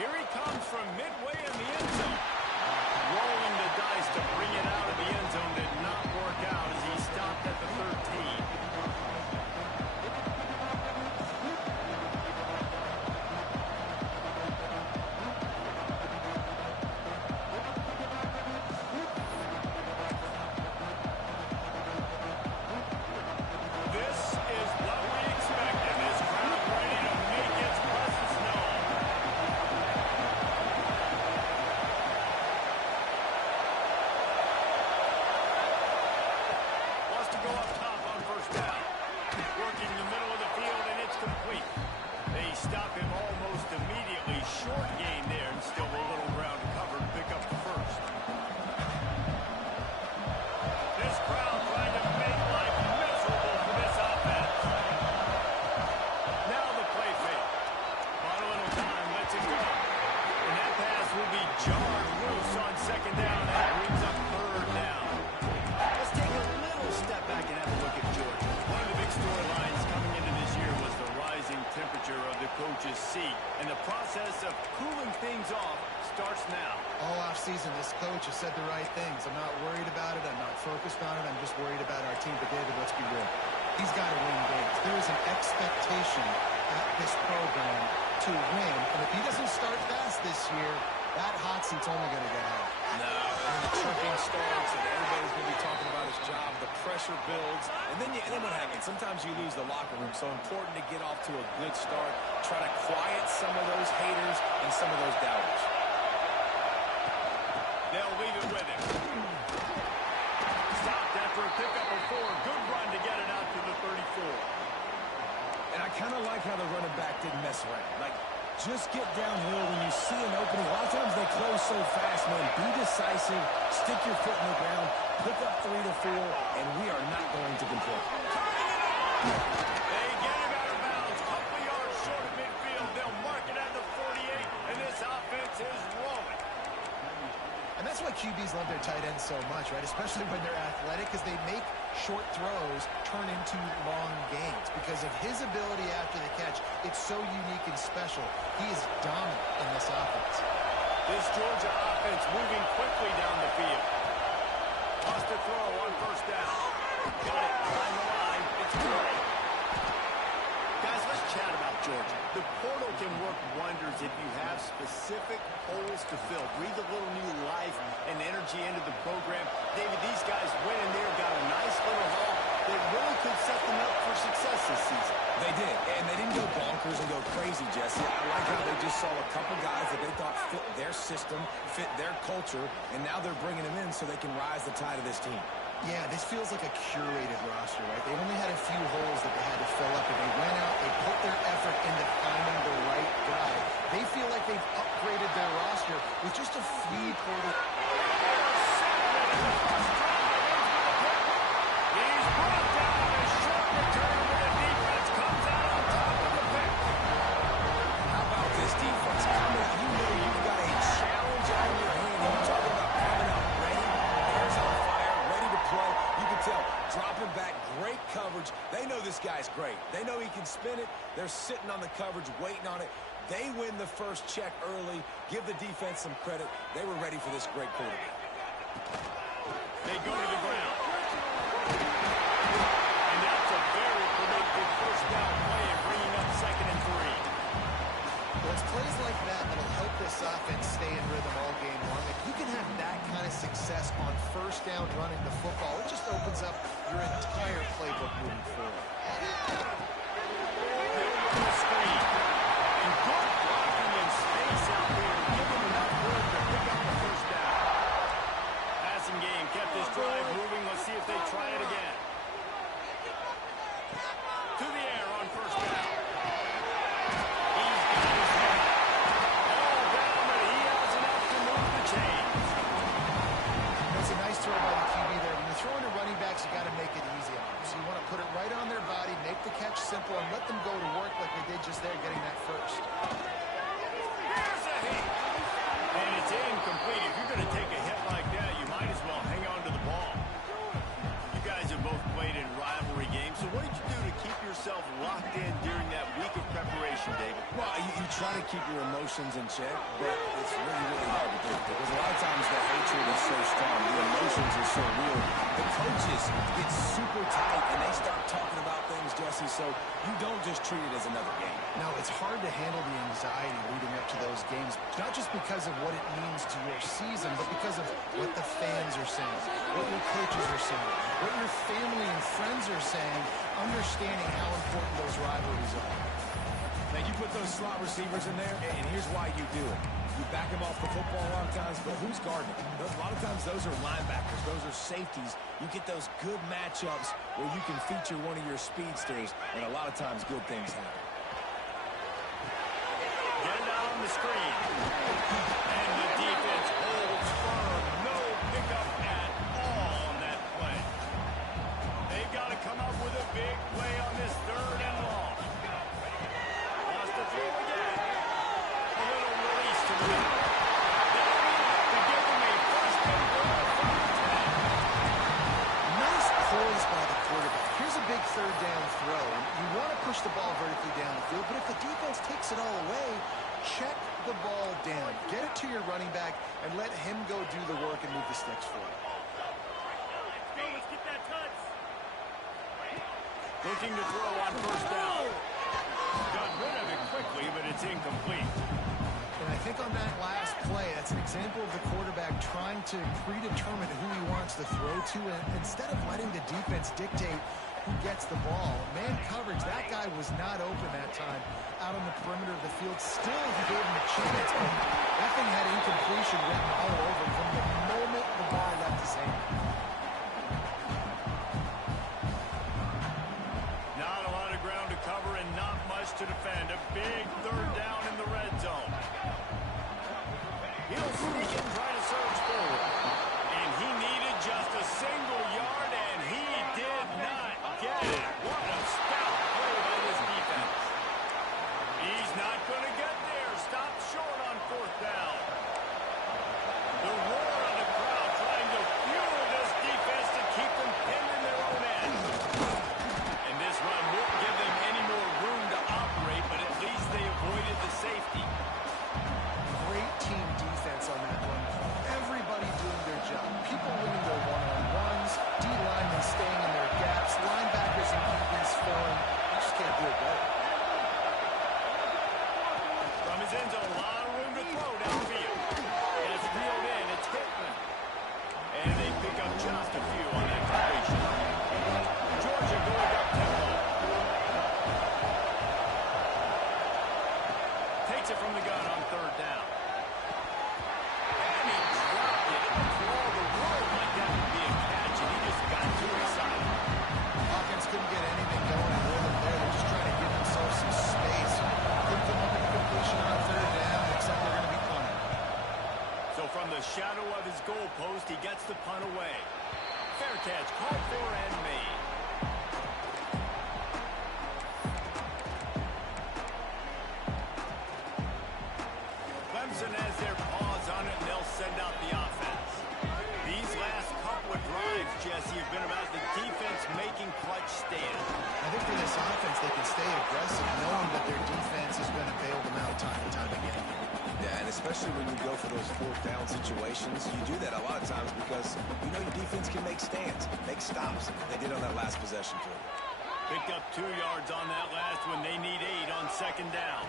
Here he comes from midway in the end zone. Rolling the dice to bring it out of the end zone did not work out as he stopped at the 13. Seat, and the process of cooling things off starts now. All offseason, this coach has said the right things. I'm not worried about it. I'm not focused on it. I'm just worried about our team. But, David, let's be real. He's got to win games. There is an expectation at this program to win. And if he doesn't start fast this year, that hot seat's only going to get hot. No, and the chirping starts, and everybody's going to be talking about his job. The pressure builds, and then what happens? Sometimes you lose the locker room, so important to get off to a good start. Try to quiet some of those haters and some of those doubters. They'll leave it with him. Stopped after a pickup of 4. Good run to get it out to the 34. And I kind of like how the running back didn't mess around. Like, just get downhill when you see an opening. A lot of times they close so fast, man. Be decisive, stick your foot in the ground, pick up 3 to 4, and we are not going to complain. They get him out of bounds. Couple yards short of midfield. They'll mark it at the 48, and this offense is rolling. And that's why QBs love their tight ends so much, right? Especially when they're athletic, because they make short throws turn into long gains. Because of his ability after the catch, it's so unique and special. He is dominant in this offense. This Georgia offense moving quickly down the field. Lost a throw on first down. Got it behind the line. It's good. Guys, let's chat about Georgia. The portal can work wonders if you have specific holes to fill. Breathe a little new life and energy into the program. David, these guys went in there, got a nice little haul that really could set them up for success this season. They did, and they didn't go bonkers and go crazy, Jesse. I like how they just saw a couple guys that they thought fit their system, fit their culture, and now they're bringing them in so they can rise the tide of this team. Yeah, this feels like a curated roster, right? They only had a few holes that they had to fill up, and they went out, they put their effort into finding the right guy. They feel like they've upgraded their roster with just a few portal. He's brought down a short return where the defense comes out on top of the pick. How about this defense? You know you've got a challenge on your hand. You're talking about coming out ready, hairs on fire, ready to play. You can tell, dropping back, great coverage. They know this guy's great. They know he can spin it. They're sitting on the coverage, waiting on it. They win the first check early. Give the defense some credit. They were ready for this great quarterback. They go to the ground. And that's a very productive first down play and bringing up 2nd and 3. Well, it's plays like that that'll help this offense stay in rhythm all game long. If you can have that kind of success on first down running the football, it just opens up your entire playbook moving forward. Screen. And good blocking in space out there, giving enough room to pick up the first down. Passing game kept this drive moving. Let's see if they try it again. To the air on first down. He's got his man. All down, but he has enough to move the chains. That's a nice throw by the QB there. When you're throwing to running backs, you got to make it easy on them. So you want to put it right on their body, make the catch simple, and let them go to work like they did just there, getting that first. Here's a hit. And it's incomplete. If you're going to take a hit like that, you might as well hang on to the ball. You guys have both played in rivalry games, so what did you do to keep yourself locked in during that week of preparation, David? Well, you try to keep your emotions in check, but it's really, really hard to do because a lot of times the hatred is so strong, the emotions are so real. The coaches get super tight and they start talking about things, Jesse, so you don't just treat it as another game. No, it's hard to handle the anxiety leading up to those games, not just because of what it means to your season, but because of what the fans are saying, what your coaches are saying, what your family and friends are saying, understanding how important those rivalries are. Now, you put those slot receivers in there, and here's why you do it. You back them off the football a lot of times, but who's guarding them? A lot of times those are linebackers. Those are safeties. You get those good matchups where you can feature one of your speedsters, and a lot of times good things happen. Get it out on the screen. And the defense holds firm. No pickup at all on that play. They've got to come up with a big play on this third and long. Lost the throw again. A little release to the middle. To give them a first and goal from the 10. Nice poise by the quarterback. Here's a big third down throw. You want to push the ball vertically down the field, but if the defense takes it all away, check the ball down. Get it to your running back and let him go do the work and move the sticks for you. Let's get that touch. Looking to throw on first down. Got rid of it quickly, but it's incomplete. And I think on that last play, that's an example of the quarterback trying to predetermine who he wants to throw to, and instead of letting the defense dictate who gets the ball. Man coverage, that guy was not open that time out on the perimeter of the field. Still, he gave him a chance, but that thing had incompletion written all over from the moment the ball left his hand. Not a lot of ground to cover and not much to defend. A big third down in the red zone. He'll sneak and try to surge forward. And he needed just a single yard, and he did not get it. What a stout play by this defense. He's not going to get there. Stop short on fourth down. The roar of the crowd trying to fuel this defense to keep them pinned in their own end. And this run won't give them any more room to operate, but at least they avoided the safety. Great team defense on that one. Everybody doing their job. People winning their one-on-ones, D-linemen staying in their gaps, linebackers and DBs filling. You just can't do it better. From his end zone, a lot of room to throw downfield. And it's reeled in. It's Hickman. And they pick up just a few on that completion. Georgia going up tempo. Takes it from the gun on third down. And he dropped it. For all the world like that would be a catch, and he just got too excited. Hawkins couldn't get anything going in rhythm there. They're just trying to give themselves some space. Couldn't come up with a completion on third down, except they're going to be punting. So from the shadow of his goal post, he gets the punt away. Fair catch, called for and made. Clemson has their paws on it, and they'll send out the offense. These last couple of drives, Jesse, have been about the defense making clutch stands. I think for this offense, they can stay aggressive knowing that their defense is going to bail them out time and time again. Yeah, and especially when you go for those fourth down situations, you do that a lot of times because you know your defense can make stands, make stops. They did on that last possession for you. Picked up 2 yards on that last one. They need 8 on second down.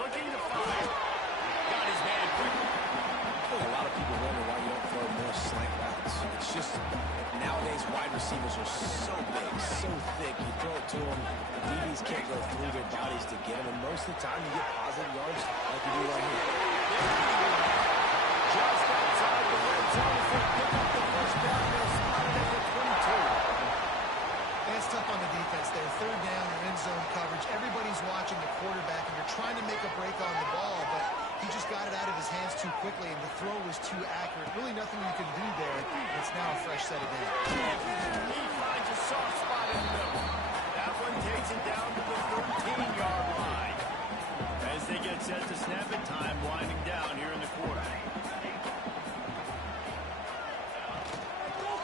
Looking to fire. Got his man quickly. I think a lot of people wonder why you don't throw more slant routes. It's just nowadays wide receivers are so big, so thick. You throw it to them, the DBs can't go through their bodies to get them, and most of the time you get positive yards like you do right here. Just outside the red zone, if they pick up the first down, they'll spot it at the 22. It's tough on the defense there. Third down, you're in zone coverage. Everybody's watching the quarterback, and you're trying to make a break on the ball, but he just got it out of his hands too quickly, and the throw was too accurate. Really nothing you can do there. It's now a fresh set of downs. He finds a soft spot in the middle. That one takes it down to the 13-yard line. As they get set to snap it, time winding down here in the quarter.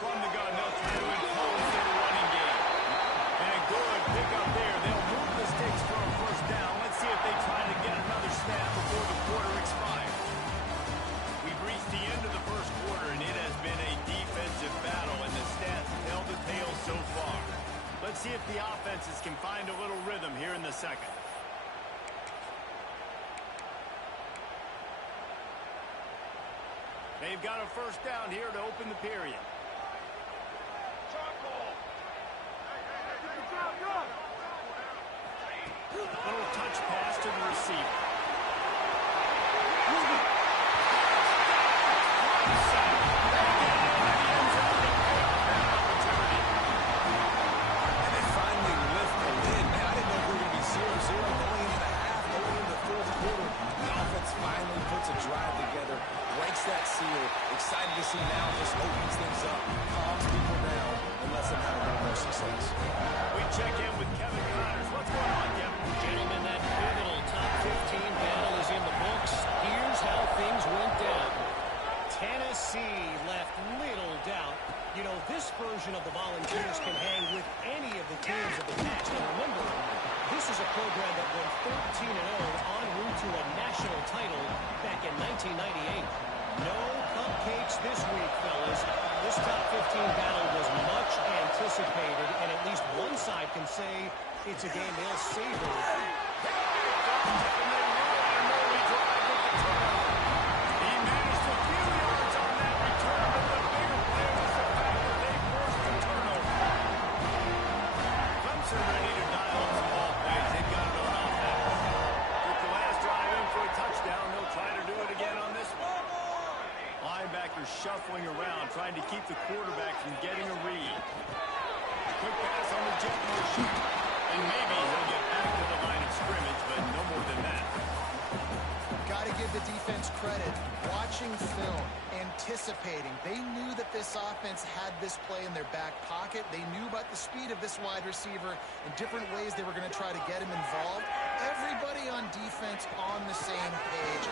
From the gun, they'll try to impose their running game. And a good pick up there. They'll move the sticks for a first down. Let's see if they try to get another. see if the offenses can find a little rhythm here in the second. They've got a first down here to open the period. Little touch pass to the receiver. And they finally lift the lid. Man, I didn't know if we were going to be 0-0 going into the half, going into the fourth quarter. The offense finally puts a drive together, breaks that seal. Excited to see now just opens things up, calms people down, and lets them have a little more success. We check in with Kevin Connors. What's going on, Kevin? Gentlemen, that pivotal top 15 battle is in the books. Here's how things went down. Tennessee left little doubt. You know, this version of the Volunteers can hang with any of the teams of the past. And remember, this is a program that went 13-0 en route to a national title back in 1998. No cupcakes this week, fellas. This top 15 battle was much anticipated, and at least one side can say it's a game they'll savor. Shuffling around, trying to keep the quarterback from getting a read. Quick pass on the jet motion. And maybe he'll get back to the line of scrimmage, but no more than that. Got to give the defense credit. Watching film, anticipating. They knew that this offense had this play in their back pocket. They knew about the speed of this wide receiver and different ways they were going to try to get him involved. Everybody on defense on the same page.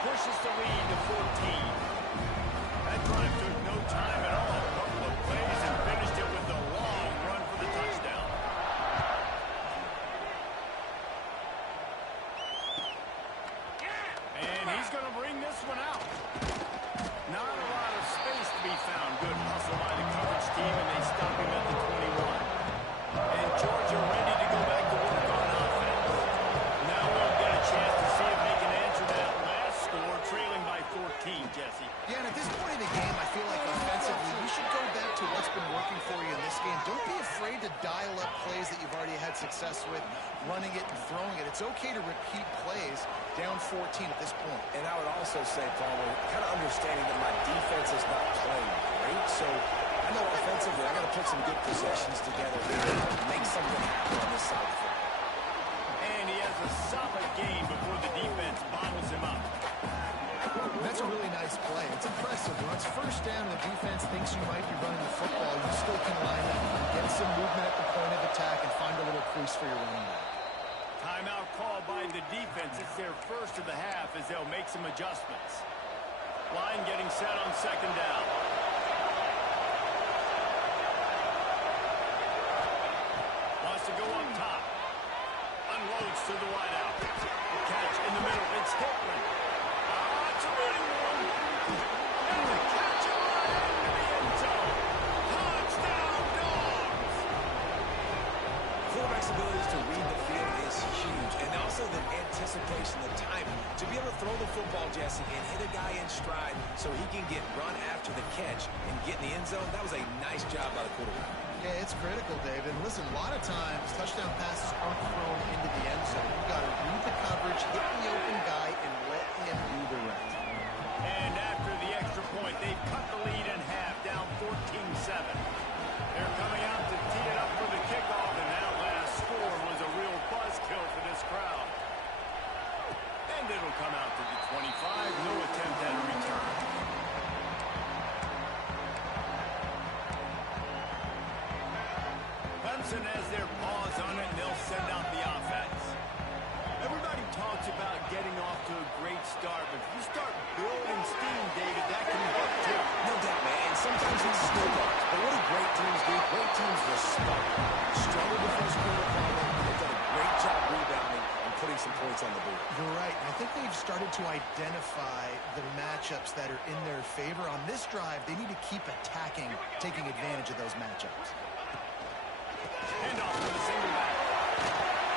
Pushes the lead to 14. That drive took no time at all. A couple of plays and finished it with a long run for the touchdown. And he's going to bring this one out. Not a lot of space to be found. Good hustle by the coverage team, and they stop him at the 21. And Georgia ready to go back to work on offense. Now we'll get a chance to see if they can answer that score, trailing by 14, Jesse. Yeah, and at this point in the game, I feel like offensively, you should go back to what's been working for you in this game. Don't be afraid to dial up plays that you've already had success with, running it and throwing it. It's okay to repeat plays down 14 at this point. And I would also say, Palmer, kind of understanding that my defense is not playing great, so I know offensively I got to put some good possessions together here to make something happen on this side of the football. And he has a solid game before the defense bottles him up. That's a really nice play. It's impressive. When it's first down and the defense thinks you might be running the football, you still can line up, get some movement at the point of attack, and find a little crease for your running back. Timeout called by the defense. It's their first of the half as they'll make some adjustments. Line getting set on second down. Wants to go up top. Unloads to the wideout. The catch in the middle. It's Hickman. It's a running room. And the catch on into the end zone. Touchdown, Dogs! Quarterback's ability to read the field is huge, and also the anticipation, the timing. To be able to throw the football, Jesse, and hit a guy in stride so he can get run after the catch and get in the end zone, that was a nice job by the quarterback. Yeah, it's critical, David. Listen, a lot of times, touchdown passes aren't thrown into the end zone. You've got to read the coverage, hit the open guy, and let him do the rest. And after the extra point, they've cut the lead in half, down 14-7. They're coming out to tee it up for the kickoff, and that last score was a real buzzkill for this crowd. And it'll come out to the 25. No attempt at a return. Clemson has their paws on it, and they'll send out the offense. Everybody talks about getting off to a great start, but if you start building steam, David, that can hurt too. No doubt, man. And sometimes it snowballs. But what do great teams do? Great teams respond. Struggled the first quarter, they've done a great job rebounding and putting some points on the board. You're right. I think they've started to identify the matchups that are in their favor. On this drive, they need to keep attacking, taking advantage of those matchups. Handoff for the single back.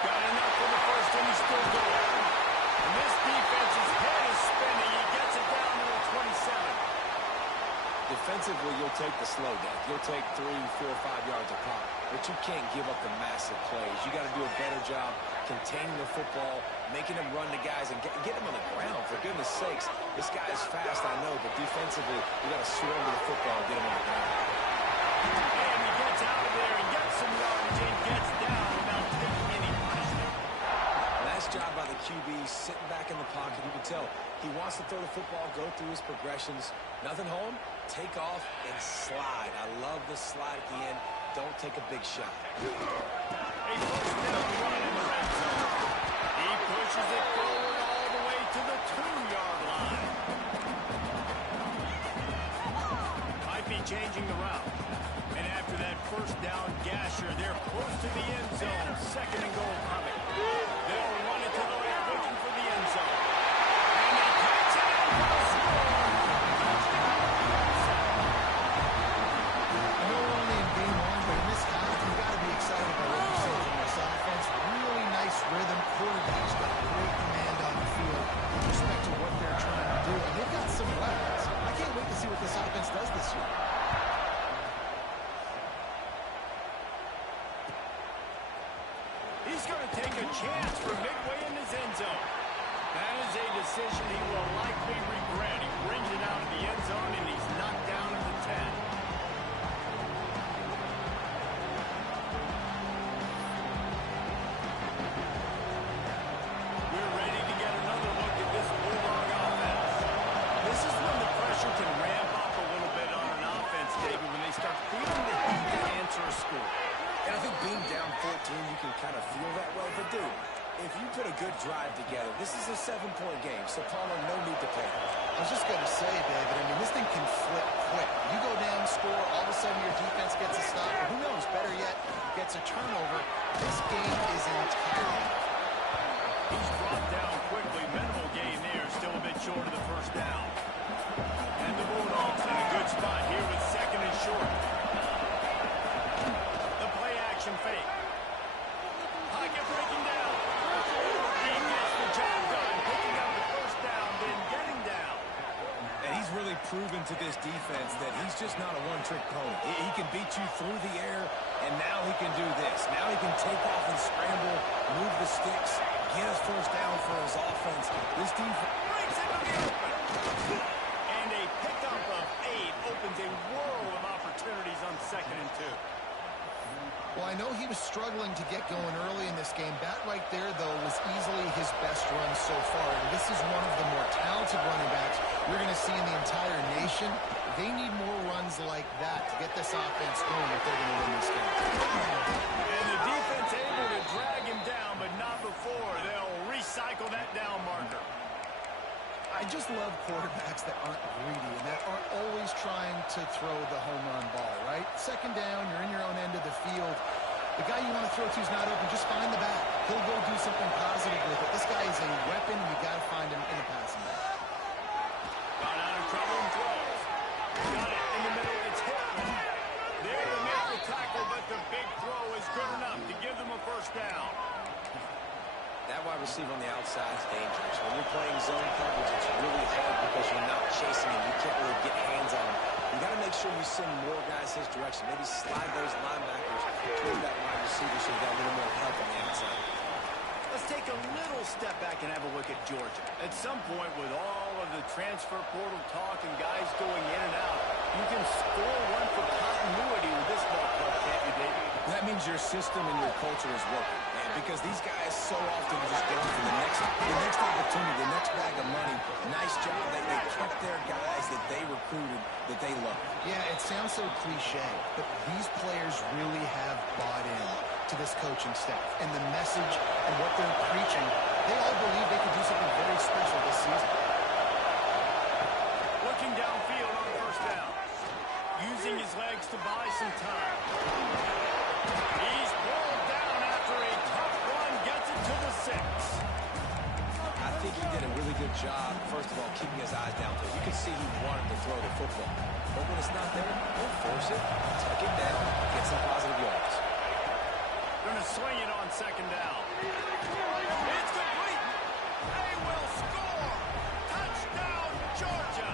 Got enough for the first, and he's still going. And this defense's head is spinning. He gets it down to the 27. Defensively, you'll take the slow down. You'll take 3, 4, 5 yards a pop. But you can't give up the massive plays. You got to do a better job containing the football, making them run to guys, and get them on the ground. For goodness sakes, this guy is fast, I know, but defensively, you got to swarm to the football and get him on the ground. And he gets out of there and gets some yardage and gets down without taking any punishment. Nice job by the QB, sitting back in the pocket. You can tell he wants to throw the football, go through his progressions. Nothing home, take off, and slide. I love the slide at the end. Don't take a big shot. A first down run in the red zone. He pushes it forward all the way to the 2-yard line. Might be changing the route. And after that first down gasher, they're close to the end zone. Second and goal coming. They'll run it to the left, looking for the end zone. And they catch it and go score. I know we're only in game one, but in this half, you've got to be excited about what you're seeing from this offense. Really nice rhythm. Quarterback's got great command on the field with respect to what they're trying to do. And they've got some weapons. I can't wait to see what this offense does this year. He's going to take a chance for midway in his end zone. That is a decision he will likely regret. He brings it out of the end zone, and he's knocked down at the 10. We're ready to get another look at this Bulldog offense. This is when the pressure can ramp up a little bit on an offense, David, when they start feeling the heat to answer a score. And I think being down 14, you can kind of feel that way. But, dude, if you put a good drive together, this is a 7-point game. So, Palmer, no need to panic. I was just going to say, David, I mean, this thing can flip quick. You go down, score, all of a sudden your defense gets a stop, or who knows, better yet, gets a turnover. This game is entirely. He's brought down quickly. Minimal gain there, still a bit short of the first down. And the Bulldogs in a good spot here with second and short. The play action fake. Pocket breaking down. He gets the job done, picking up the first down, then getting down. And he's really proven to this defense that he's just not a one-trick pony. He can beat you through the air, and now he can do this. Now he can take off and scramble, move the sticks, get his first down for his offense. This defense Breaks into the open. And a pickup of 8 opens a world of opportunities on second and 2. Well, I know he was struggling to get going early in this game. That right there, though, was easily his best run so far. And this is one of the more talented running backs you're going to see in the entire nation. They need more runs like that to get this offense going if they're going to win this game. And the defense able to drag him down, but not before. They'll recycle that down marker. I just love quarterbacks that aren't greedy and that aren't always trying to throw the home run ball, right? Second down, you're in your own end of the field. The guy you want to throw to is not open. Just find the back. He'll go do something positive with it. This guy is a weapon. You got to find him in the passing game. Got out of trouble and throws. Got it in the middle. It's hit. There to make the tackle, but the big throw is good enough to give them a first down. That wide receiver on the outside is dangerous. When you're playing zone coverage, it's really hard because you're not chasing him. You can't really get hands on him. You got to make sure you send more guys his direction. Maybe slide those linebackers toward that wide receiver so you got a little more help on the outside. Let's take a little step back and have a look at Georgia. At some point, with all of the transfer portal talk and guys going in and out, you can score one for continuity with this ball club, can't you, David? That means your system and your culture is working. Because these guys so often are just going for the next opportunity, the next bag of money. Nice job. They kept their guys that they recruited, that they love. Yeah, it sounds so cliche, but these players really have bought in to this coaching staff and the message and what they're preaching. They all believe they can do something very good job, first of all, keeping his eyes down there. You can see he wanted to throw the football. But when it's not there, don't force it. Tuck it down, get some positive yards. Going to swing it on second down. It's complete. They will score. Touchdown, Georgia.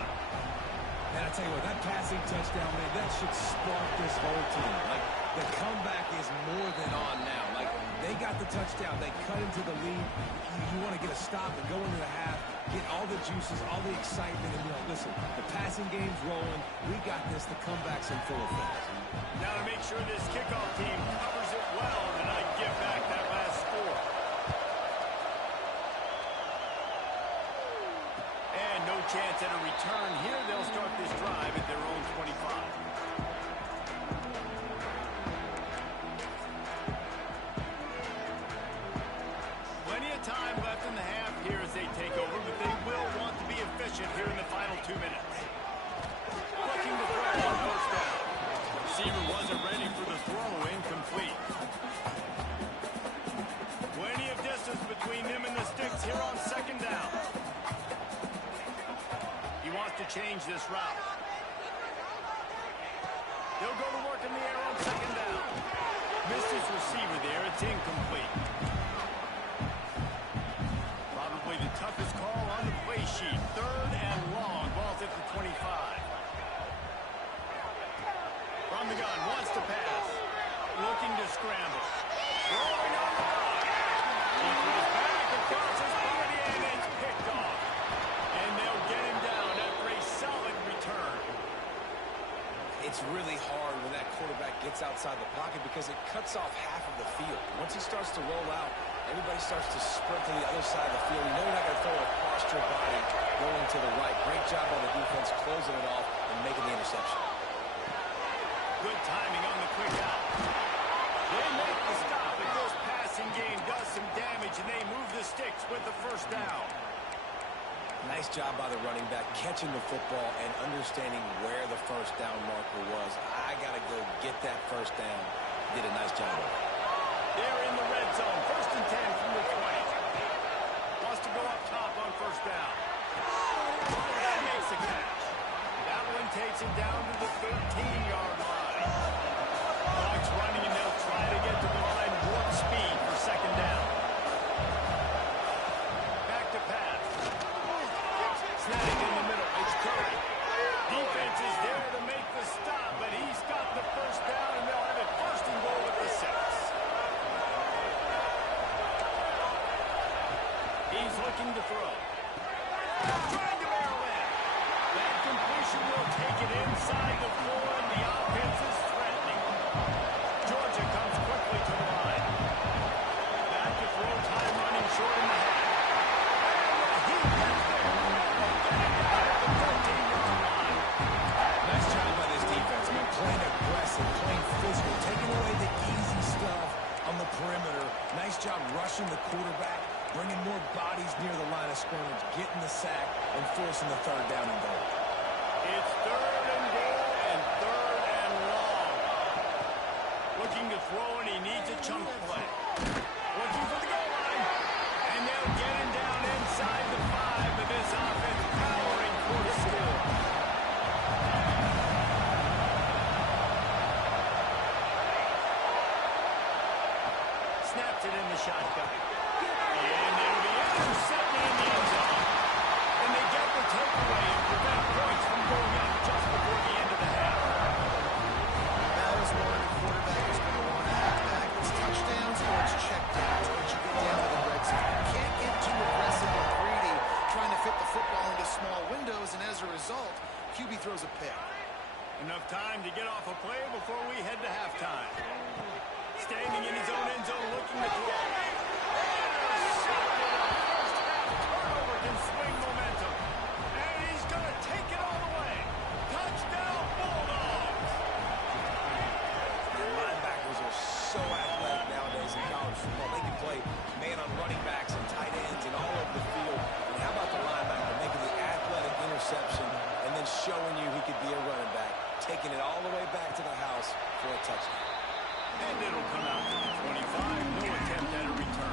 And I tell you what, that passing touchdown, man, that should spark this whole team. Like, the comeback is more than on now. Like, they got the touchdown. They cut into the lead. You want to get a stop and go into the half, get all the juices, all the excitement. And, listen, the passing game's rolling. We got this. The comeback's in full effect. Now to make sure this kickoff team covers it well, and I give back that last score. And no chance at a return here. They'll start this drive at their own 25. Plenty of time left in the half here as they take over, but they will want to be efficient here in the final 2 minutes. Looking to throw on first down. Receiver wasn't ready for the throw, incomplete. Plenty of distance between them and the sticks here on second down. He wants to change this route. He'll go to work in the air on second down. Missed his receiver there. It's incomplete. Probably the toughest call on the play sheet. Third and long. Ball's at the 25. From the gun, wants to pass. Looking to scramble. Rolling on the block. He throws back across his body, and it's picked off. And they'll get him down after a solid return. It's really hard when that quarterback gets outside the pocket because it cuts off half of the field. Once he starts to roll out, everybody starts to sprint to the other side of the field. You know you're not going to throw a posture body going to the right. Great job by the defense closing it off and making the interception. Good timing on the quick out. They make the stop, but this passing game does some damage, and they move the sticks with the first down. Nice job by the running back, catching the football and understanding where the first down marker was. I got to go get that first down. Did a nice job of it. They're in the red zone. First and 10 from the 20. Wants to go up top on first down. That makes the catch. That one takes him down to the 13-yard line. Clock's running, and they'll try to get to the line warp speed for second down. Back to pass. Snag in the middle. It's Curry. Defense is there to make the stop, but he's got the first down, and they'll have it first and goal at the 6. He's looking to throw. Trying to barrel in. That completion will take it inside the 4, and the offense is threatening. Georgia comes quickly to the line. Back to throw, time running short in the half. Nice job by this defense, man. Playing aggressive, playing physical, taking away the easy stuff on the perimeter. Nice job rushing the quarterback, bringing more bodies near the line of scrimmage, getting the sack, and forcing the third down and goal. It's third and goal and third and long. Looking to throw, and he needs a chunk play. Looking for the goal line. And they'll get him down inside the 5 of this offense, powering for the score. Snaps it in the shotgun. And it'll be intercepted in the end zone. And they get the takeaway and prevent points from going up just before the end of the half. That is one the quarterback is going to want to have back. It's touchdowns or it's checkdowns. But you get down to the red zone. You can't get too aggressive or greedy trying to fit the football into small windows, and as a result, QB throws a pick. Enough time to get off a play before we head to halftime. Standing in his own end zone, looking to throw. Turnover can swing momentum. And he's going to take it all the way. Touchdown, Bulldogs! Linebackers are so athletic nowadays in college football. They can play man on running backs and tight ends and all over the field. And how about the linebacker making the athletic interception and then showing you he could be a running back, taking it all the way back to the house for a touchdown. And it'll come out to the 25. No attempt at a return.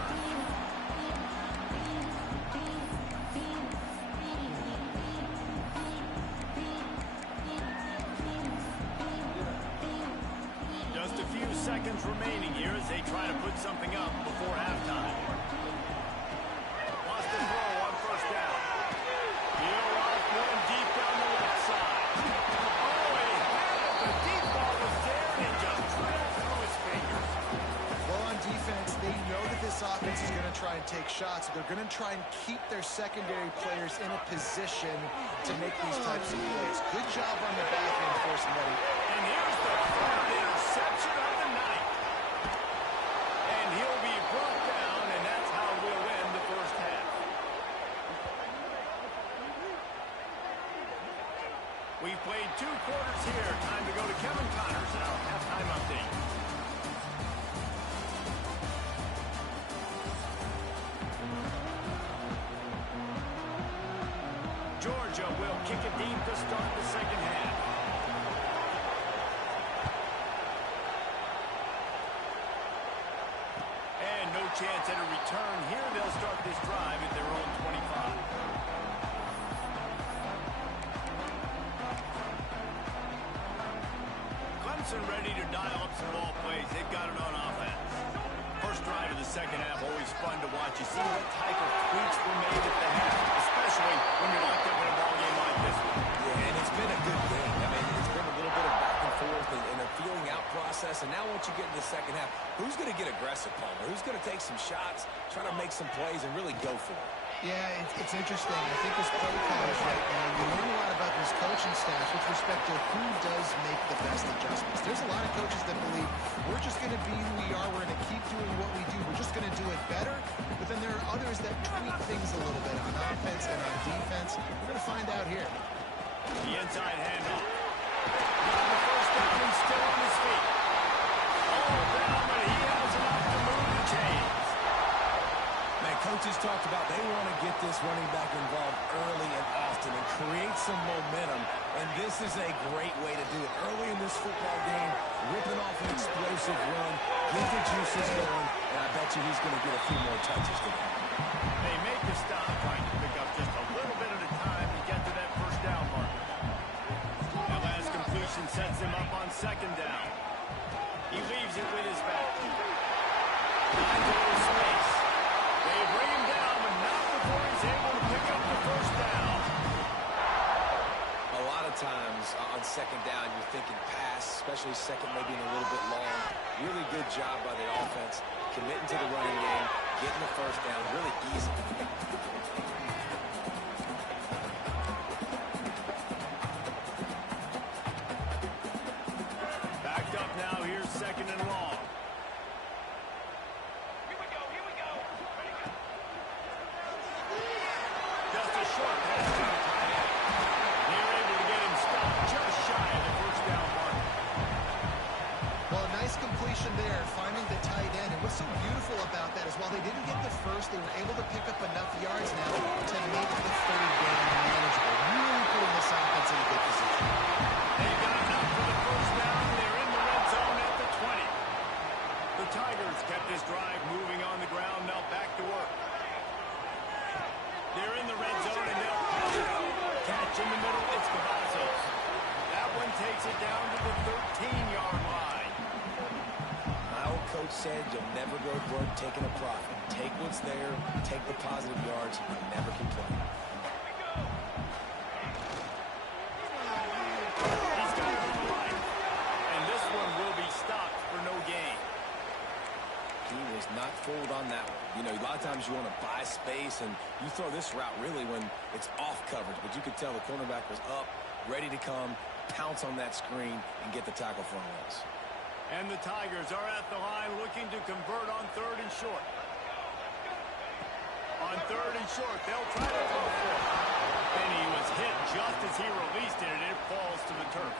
remaining here as they try to put something up before halftime. Lost the throw on first down. He'll off one deep down the left side. Oh, he had it. The deep ball was there, and it just trailed through his fingers. Well, on defense, they know that this offense is going to try and take shots. They're going to try and keep their secondary players in a position to make these types of plays. Good job on the back end forcing that. And here's the third interception of the night. And he'll be brought down, and that's how we'll end the first half. We've played 2 quarters here. Time to go to Kevin Connors and our halftime update. Georgia will kick it deep to start the second half. And no chance at a return here. They'll start this drive at their own 25. Clemson ready to dial up some ball plays. They've got it on offense. First drive of the second half, always fun to watch. You see what type of tweaks were made at the half, especially when you're locked up in a ball game like this one. Yeah, and it's been a good game. I mean, it's been a little bit of back and forth and a feeling out process. And now once you get into the second half, who's going to get aggressive, Palmer? Who's going to take some shots, try to make some plays, and really go for it? Yeah, it's interesting. I think as play callers right now, you learn a lot about this coaching staff with respect to who does make the best adjustments. There's a lot of coaches that believe we're just going to be who we are. We're going to keep doing what we do. We're just going to do it better. But then there are others that tweak things a little bit on offense and on defense. We're going to find out here. The inside handoff. Got the first down. He's still on his feet. All down, but he has enough to move the chains. Man, coaches talked about they want to get this running back involved early and often and create some momentum. And this is a great way to do it. Early in this football game, ripping off an explosive run, get the juices going, and I bet you he's going to get a few more touches today. They make the stop, trying to pick up just a little bit at a time to get to that first down marker. That last completion sets him up on second down. He leaves it with his back. Finds a little space. They bring him down, but not before he's able to pick up the first down. A lot of times on second down, you're thinking pass, especially second maybe a little bit long. Really good job by the offense, committing to the running game, getting the first down, really easy. Backed up now, here's second and long. Just a short pass to the tight end. They're able to get him stopped just shy of the first down mark. Well, a nice completion there, finding the tight end. And what's so beautiful about that is while they didn't get the first, they were able to pick up enough yards now to make the third down manageable. Really putting this offense in a good position. They got enough for the first down. They're in the red zone at the 20. The Tigers kept this drive moving on the ground. Now back to work. They're in the red zone and they'll catch in the middle. It's Cavazos. That one takes it down to the 13-yard line. My old coach said you'll never go broke taking a profit. Take what's there, take the positive yards, and never complain. He's got it on the line. And this one will be stopped for no gain. He was not fooled on that one. You know, a lot of times you want to buy space, and you throw this route really when it's off coverage. But you could tell the cornerback was up, ready to come, pounce on that screen, and get the tackle for a loss. And the Tigers are at the line looking to convert on third and short. On third and short, they'll try to go for it. And he was hit just as he released it, and it falls to the turf.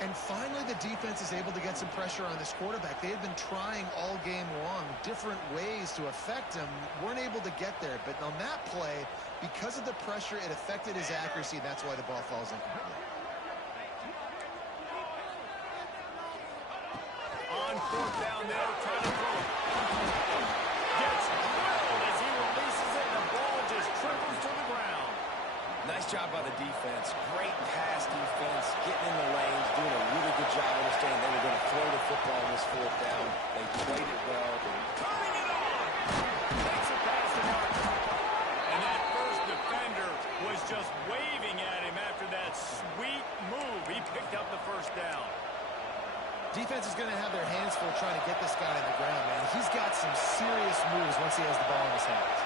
And finally, the defense is able to get some pressure on this quarterback. They had been trying all game long different ways to affect him. Weren't able to get there. But on that play, because of the pressure, it affected his accuracy, and that's why the ball falls incomplete. On fourth down, they'll try to throw it. Gets drilled as he releases it, and the ball just triples to the ground. Nice job by the defense. Great pass defense, getting in the lanes, doing a really good job understanding they were going to throw the football on this fourth down. They played it well. Turning it on! Takes a pass to Martin. And that first defender was just waving at him after that sweet move. He picked up the first down. Defense is going to have their hands full trying to get this guy on the ground, man. He's got some serious moves once he has the ball in his hands.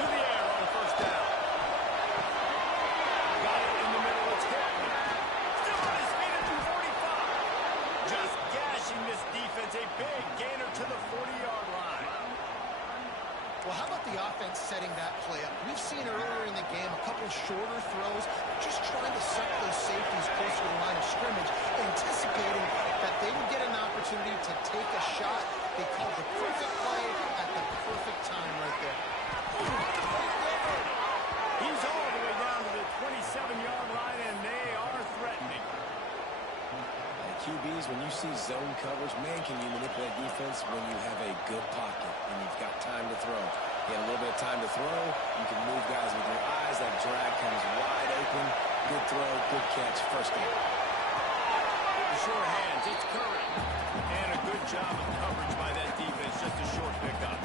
To the air on first down. Got it in the middle. It's Hilton. Still on his feet at the 45. Just gashing this defense. A big gainer to the 40-yard line. Well, how about the offense setting that play up? We've seen earlier in the game a couple shorter throws, just trying to suck those safeties closer to the line of scrimmage, anticipating that they would get an opportunity to take a shot. They called the perfect play at the perfect time right there. He's all the way down to the 27-yard line, and they are threatening. QBs, when you see zone coverage, man, can you manipulate defense when you have a good pocket and you've got time to throw. You have a little bit of time to throw. You can move guys with your eyes. That drag comes wide open. Good throw, good catch, first down. Sure hands, it's Curry. And a good job of coverage by that defense, just a short pickup.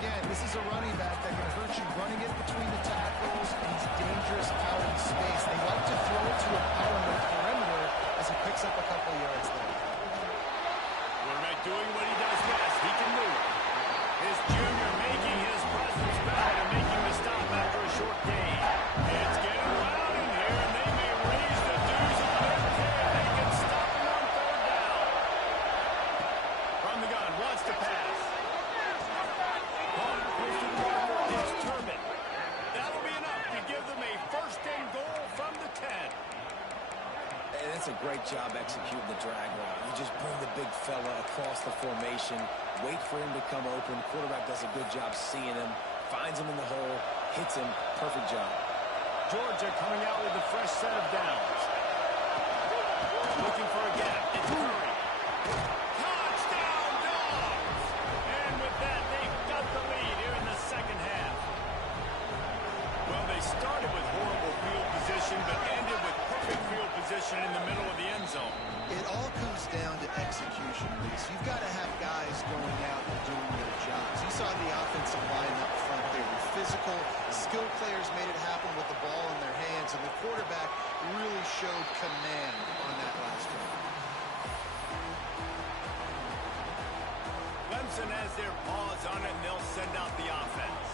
Again, this is a running back that can hurt you running it between the tackles, and he's dangerous out in space. They like to throw it to him out on the perimeter as he picks up a couple of yards there. Quarterback doing what he does best. He can move. His junior making his presence felt and making the stop after a short gain. It's getting loud in here, and they may raise the dues on him if they can stop him on third down. From the gun, wants to pass. It's Turbin. That'll be enough to give them a first and goal from the 10. And it's a great job executing the drag route. You just bring the big fella across the formation, wait for him to come open. Quarterback does a good job seeing him, finds him in the hole, hits him. Perfect job. Georgia coming out with a fresh set of downs. Looking for a gap. It's Curry. Touchdown, Dogs! And with that, they've got the lead here in the second half. Well, they started with horrible field position, but ended with perfect field position in the middle of the end zone. It all comes down to execution, Reese. You've got to have guys going out and doing their jobs. You saw the offensive line up front. They were physical. Skilled players made it happen with the ball in their hands, and the quarterback really showed command on that last drive. Clemson has their paws on it, and they'll send out the offense.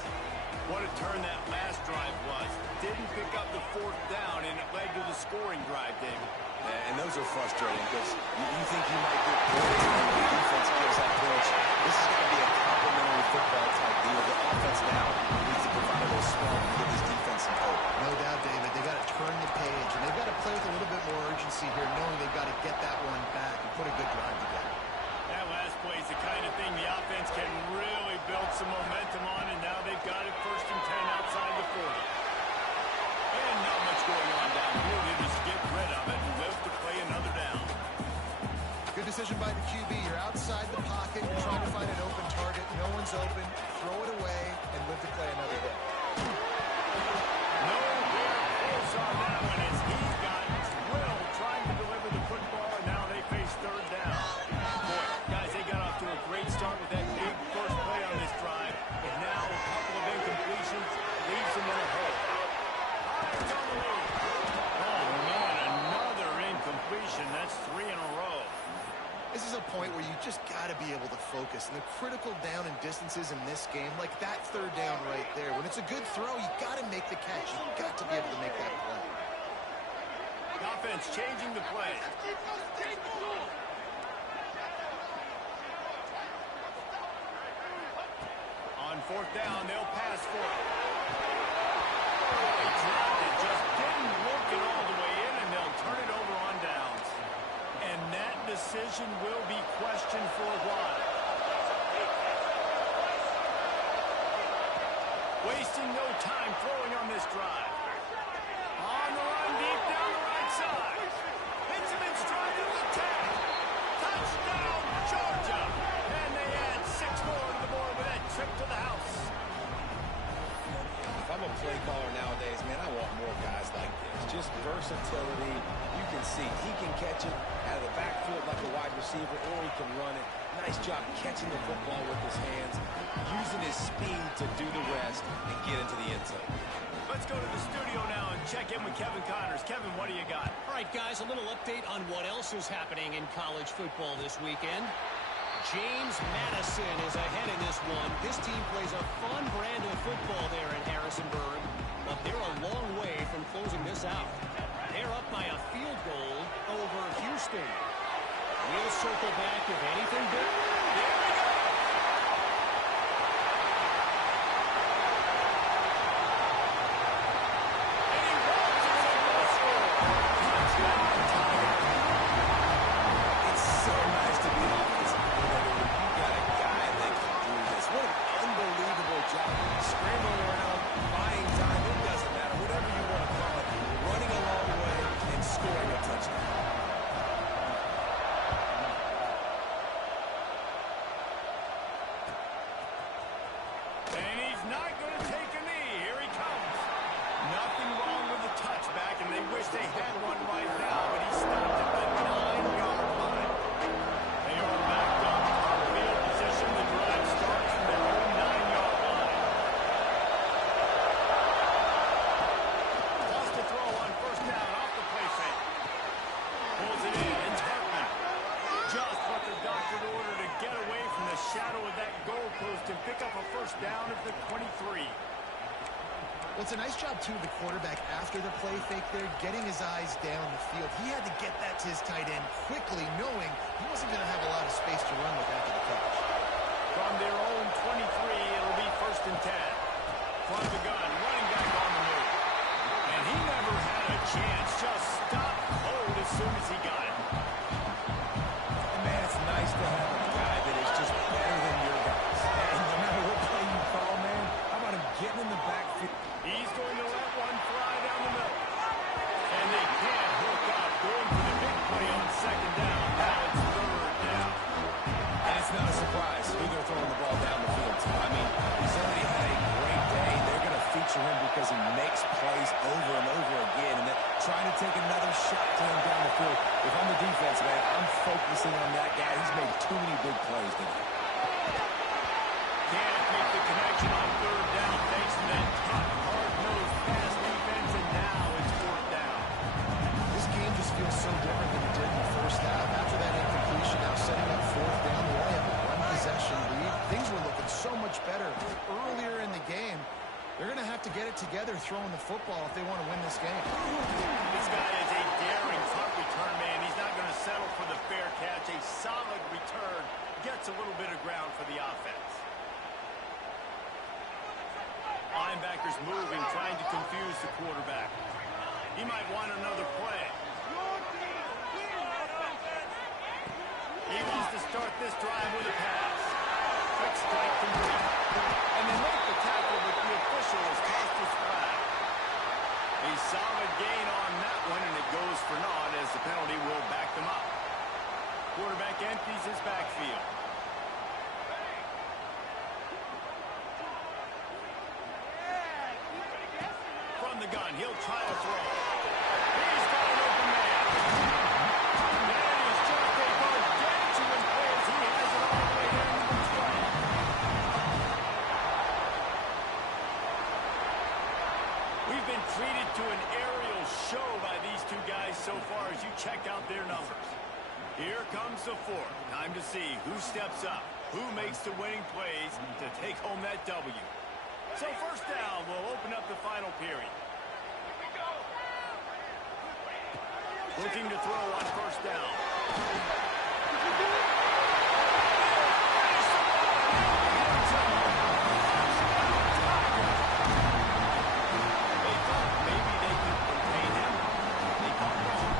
What a turn that last drive was. Didn't pick up the fourth down, and it led to the scoring drive, David. And those are frustrating because you think you might get points and the defense gives that push. This is going to be a complimentary football type deal. The offense now needs to provide a little spark and give this defense some hope. No doubt, David. They've got to turn the page, and they've got to play with a little bit more urgency here, knowing they've got to get that one back and put a good drive together. That last play is the kind of thing the offense can really build some momentum on, and now they've got it first and 10 outside the 40. And not much going on down here. They just get rid of it and live to play another down. Good decision by the QB. You're outside the pocket. You're trying to find an open target. No one's open. Throw it away and live to play another day. Nowhere close on that one as he got drilled trying to deliver the football, and now they face third down. Boy, guys, they got off to a great start with that big first play on this drive, but now a couple of incompletions leaves them in a hole. Lions on the lead. Oh, man, another incompletion. That's 3 in a row. This is a point where you just got to be able to focus. And the critical down and distances in this game, like that third down right there, when it's a good throw, you got to make the catch. You've got to be able to make that play. Offense changing the play. On fourth down, they'll pass for it. They dropped it, just didn't work it all the way in, and they'll turn it over on downs. And that decision will be questioned for a while. Wasting no time throwing on this drive. On the run, deep down the right side. Hits him in stride to the 10. Touchdown, Georgia. And they add 6 more to the board with that trip to the house. just versatility. You can see he can catch it out of the backfield like a wide receiver, or he can run it. Nice job catching the football with his hands, using his speed to do the rest and get into the end zone. Let's go to the studio now and check in with Kevin Connors. Kevin, what do you got? All right, guys, a little update on what else is happening in college football this weekend. James Madison is ahead in this one. This team plays a fun brand of football there in Harrisonburg, but they're a long way from closing this out. They're up by a field goal over Houston. We'll circle back if anything big. There we go! It's so nice to be offensive coordinator when you got a guy that can do this. What an unbelievable job. Scrambling around, buying time, it doesn't matter. Whatever you want to call it. Running a long way and scoring a touchdown. And he's not going to take a knee. Here he comes. Nothing wrong with the touchback, and they wish they had one right now, but he stopped at the 9-yard line. They are backed up on field position. The drive starts from their own 9-yard line. Lost to throw on first down off the play fake. Pulls it in. It's Hartman. Just what the doctor ordered to get away from the shadow of that goalpost and pick up a first down at the 23. Well, it's a nice job, too, of the quarterback after the play fake there, getting his eyes down the field. He had to get that to his tight end quickly, knowing he wasn't going to have a lot of space to run with after the catch. From their own 23, it'll be 1st and 10. From the gun, running back on the move. And he never had a chance. Just stopped cold as soon as he got it. And man, it's nice to have a guy that is just better than your guys. And no matter what play you call, man, how about him getting in the backfield? He's going to let one fly down the middle. And they can't hook up. Going for the big play on 2nd down. Now it's 3rd down. And it's not a surprise who they're throwing the ball down the field to. I mean, he's already had a great day. They're going to feature him because he makes plays over and over again. And they're trying to take another shot to him down the field. If I'm the defense, man, I'm focusing on that guy. He's made too many big plays today. Can't make the connection on 3rd down thanks to that tough, hard-nosed pass defense, and now it's 4th down. This game just feels so different than it did in the first half. After that incompletion, now setting up 4th down, they only have a one-possession lead. Things were looking so much better earlier in the game. They're going to have to get it together throwing the football if they want to win this game. This guy is a daring punt return man. He's not going to settle for the fair catch. A solid return gets a little bit of ground for the offense. Linebackers moving, trying to confuse the quarterback. He might want another play. He wants to start this drive with a pass. Quick strike complete. And they make the tackle, but the official has tossed his flag. A solid gain on that one, and it goes for naught as the penalty will back them up. Quarterback empties his backfield. From the gun, he'll try to throw. He's got an open man. That is just a gargantuan play as he has it all the way down to the 20. We've been treated to an aerial show by these two guys so far as you check out their numbers. Here comes the 4th. Time to see who steps up, who makes the winning plays to take home that W. So 1st down will open up the final period. Looking to throw on 1st down. They thought maybe they could contain him. They thought wrong.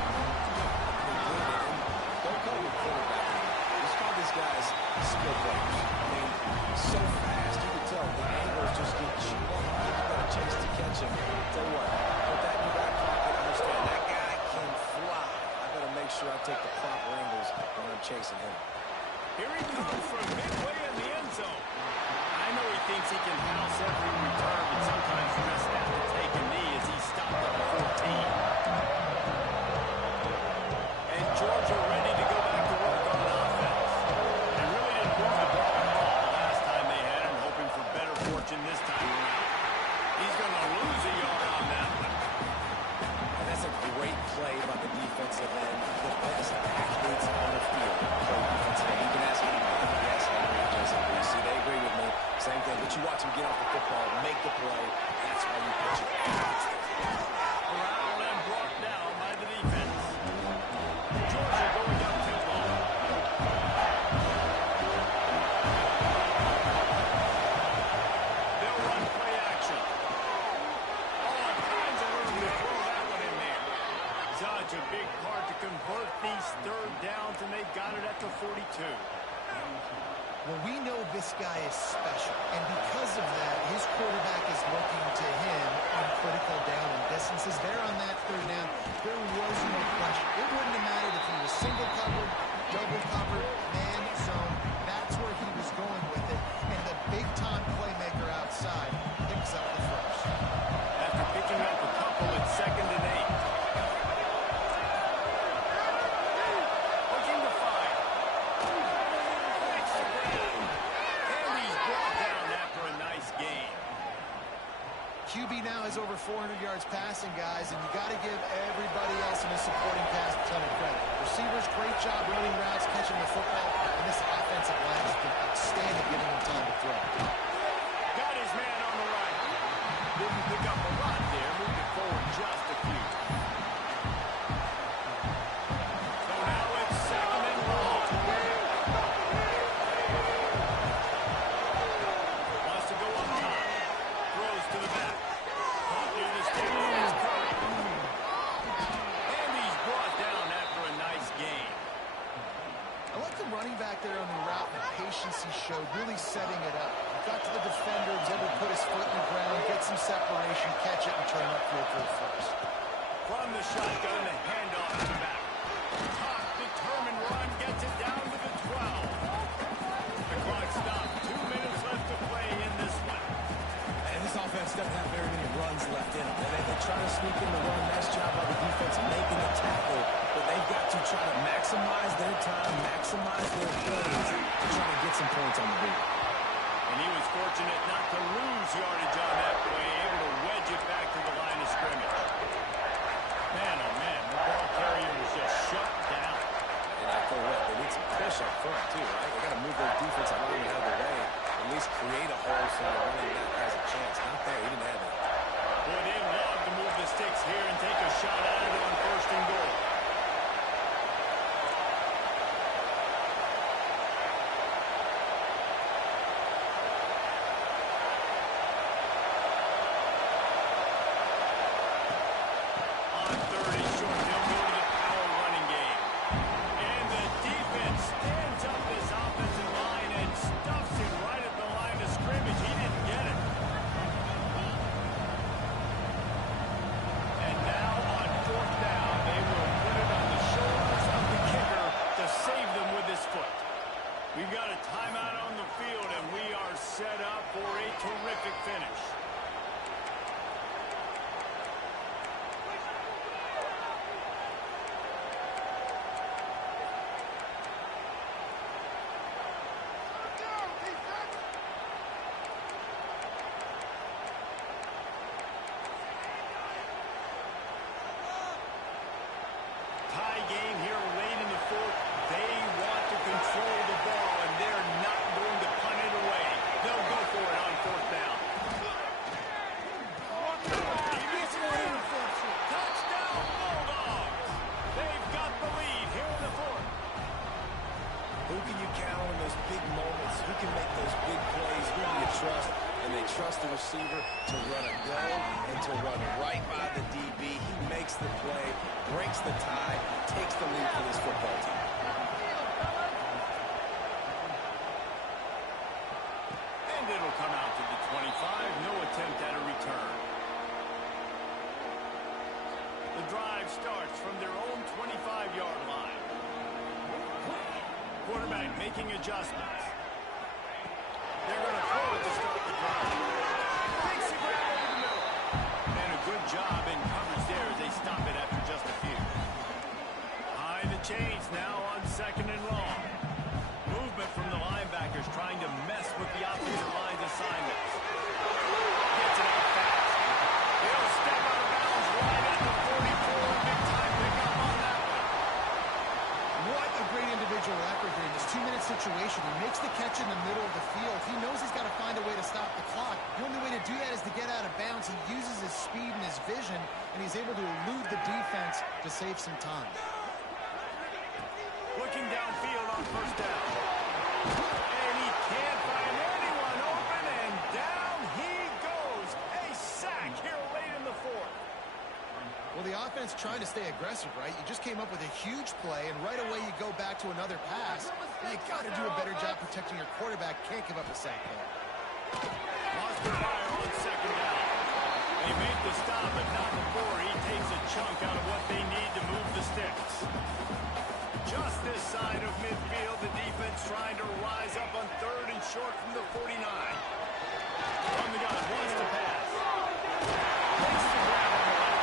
Don't call him a quarterback anymore. Just call these guys skill players. I mean, so fast, you can tell the angles just get chewed up. You got a chance to catch him. Tell you what, put that in your back pocket. Understand that guy can fly. I better make sure I take the proper angles when I'm chasing him. Here he comes from midway in the end zone. I know he thinks he can house every return, but sometimes you just have to take a knee as he stopped at the 14. fortune this time around. He's going to lose a yard on that one. And that's a great play by the defensive end. The best athletes on the field play defensive end. You can ask anybody. Yes, I agree, Jason. You see, they agree with me. Same thing. But you watch him get off the football, make the play. That's why you pitch it. Corralled and brought down by the defense. Georgia going up tempo. They'll run play action. All kinds of room to throw that one in there. Such a big part to convert these third downs, and they got it at the 42. Well, we know this guy is special, and because of that, his quarterback is looking to him on critical down and distances. There on that third down, there was no question. It wouldn't have mattered if he was single covered, double covered, man zone. That's where he was going with it, and the big-time playmaker outside picks up the first. After picking up a couple at 2nd and 8. Looking to fire. And he's brought down after a nice gain. QB now has over 400 yards passing, guys, and you got to give everybody else in his supporting cast a ton of credit. Receivers, great job running routes, catching the football, and this offensive line has been outstanding giving him time to throw. Got his man on the right. Didn't pick up a lot there, moved it forward just a few. So now it's 2nd and long. Wants to go up top. Throws to the back. Caught near the sticks. It's Curry. And he's brought down after a nice gain. I like the running back there on the route and the patience he showed, really setting it up. He got to the defender, was able to put his foot in the ground, get some separation, catch it, and turn upfield for the first. From the shotgun, the handoff to the back. Top, determined run, gets it down to the 12. The clock stopped. 2 minutes left to play in this one. And this offense doesn't have very many runs left in them. They try to sneak in the run. Nice job by the defense making the tackle. But they've got to try to maximize their time, maximize their plays to try to get some points on the board. And he was fortunate not to lose yardage on that play, able to wedge it back to the line of scrimmage. Man, oh man, the ball carrier was just shut down. And I tell you what, they need some push up front too, right? They got to move their defensive line out of the way, at least create a hole so the running back has a chance. Not there, he didn't have it. Boy, they love to move the sticks here and take a shot at it on 1st and goal. On 3rd and short, they'll go to the power running game. And the defense stands up this offensive line and stuffs it right at the line of scrimmage. He didn't get it. And now on 4th down, they will put it on the shoulders of the kicker to save them with his foot. We've got a timeout on the field, and we are set up for a terrific finish. Tie game here late in the 4th. They want to control the ball, and they're not going to punt it away. They'll go for it on 4th down. Touchdown, Bulldogs! They've got the lead here in the 4th. Who can you count on in those big moments? Who can make those big plays? Who do you trust? And they trust the receiver to run a go and to run right by the DB. He makes the play, breaks the tie, takes the lead for this football team. And it'll come out to the 25. No attempt at a return. The drive starts from their own 25-yard line. Quarterback making adjustments. They're going to throw it to start the drive. Makes a grab over the middle. And a good job in coverage there as they stop it after just a few. High the chains now on 2nd and long. Movement from the linebackers trying to mess with the offensive line's assignments. do that is to get out of bounds. He uses his speed and his vision, and he's able to elude the defense to save some time. Looking downfield on first down. And he can't find anyone open, and down he goes. A sack here late in the fourth. Well, the offense trying to stay aggressive, right? You just came up with a huge play, and right away you go back to another pass. You got to do a better job protecting your quarterback. Can't give up a sack there. Lost the fire on second down. They made the stop, but not before he takes a chunk out of what they need to move the sticks. Just this side of midfield, the defense trying to rise up on third and short from the 49. From the gun, wants to pass. Makes the grab on the left.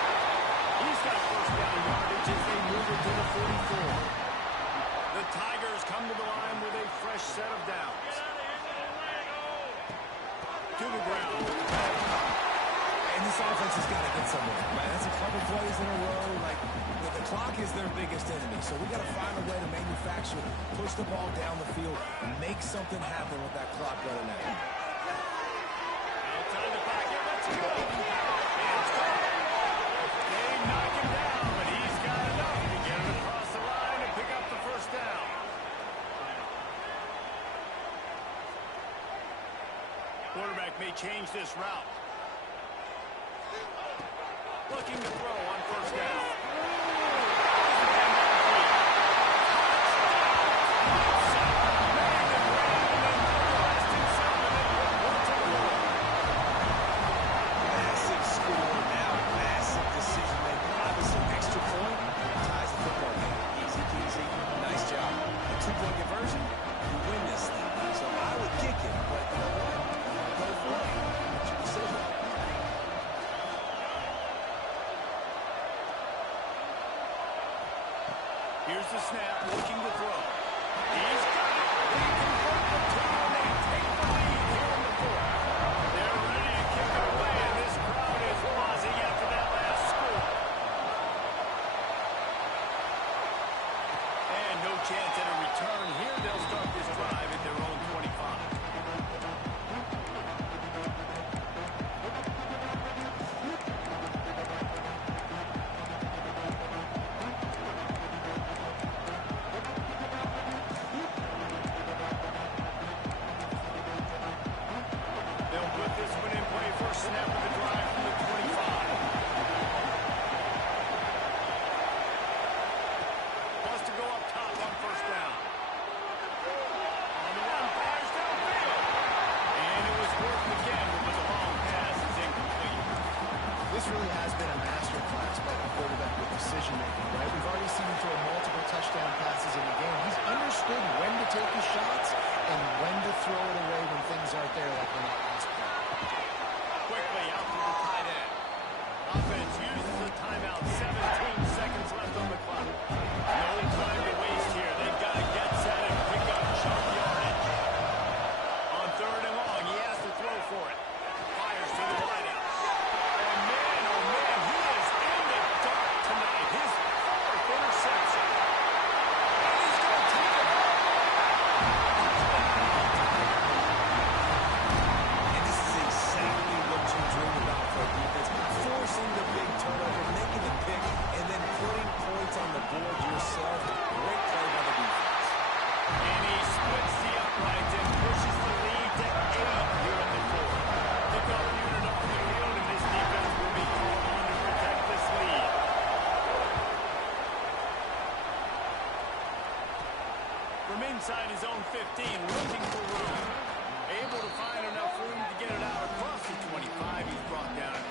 He's got first down yardage as they move it to the 44. The Tigers come to the line with a fresh set of downs. To the ground. And this offense has got to get somewhere, man. That's a couple plays in a row. Like, the clock is their biggest enemy, so we got to find a way to manufacture, push the ball down the field, and make something happen with that clock running out. Outside the pocket, let's go. It's gone. They knock him down, but he's got enough to get him across the line and pick up the first down. Quarterback may change this route. Looking to throw on first down. Massive score now, massive decision making. Obviously, extra point ties the football game. Easy peasy, nice job. A 2-point conversion, you win this thing. So I would kick it, but you know what? Go for it. It's your decision. Here's the snap, looking to throw. He's got it. They convert the two, and they take the lead here in the fourth. They're ready to kick it away, and this crowd is buzzing after that last score. And no chance at a return here. They'll start this drive at their own 25. They'll put this one in play for a snap of the drive from the 25. Wants to go up top on first down. On the run, fires downfield. And it was worth again, but the long pass is incomplete. This really has been a masterclass by the quarterback with decision-making, right? We've already seen him throw multiple touchdown passes in the game. He's understood when to take his shots and when to throw it away when things aren't there, like on that last play. Quickly out to the tight end. Offense uses the timeout. 17 seconds left on the clock. No time to waste here. They've got to get set and pick up chunk yardage. On third and long, he has to throw for it. Fires to the wideout. And man, oh man, he is in the dark tonight. His fourth interception. And he's going to take it. And this is exactly what you dream about for a defense. Forcing the big turnover, making the pick, and then putting points on the board yourself. Great play by the defense. And he splits the uprights and pushes the lead to 8 here in the fourth. Kickoff unit on the field, and this defense will be called on to protect this lead. From inside his own 15, looking for room. Able to find enough room to get it out across the 25. He's brought down at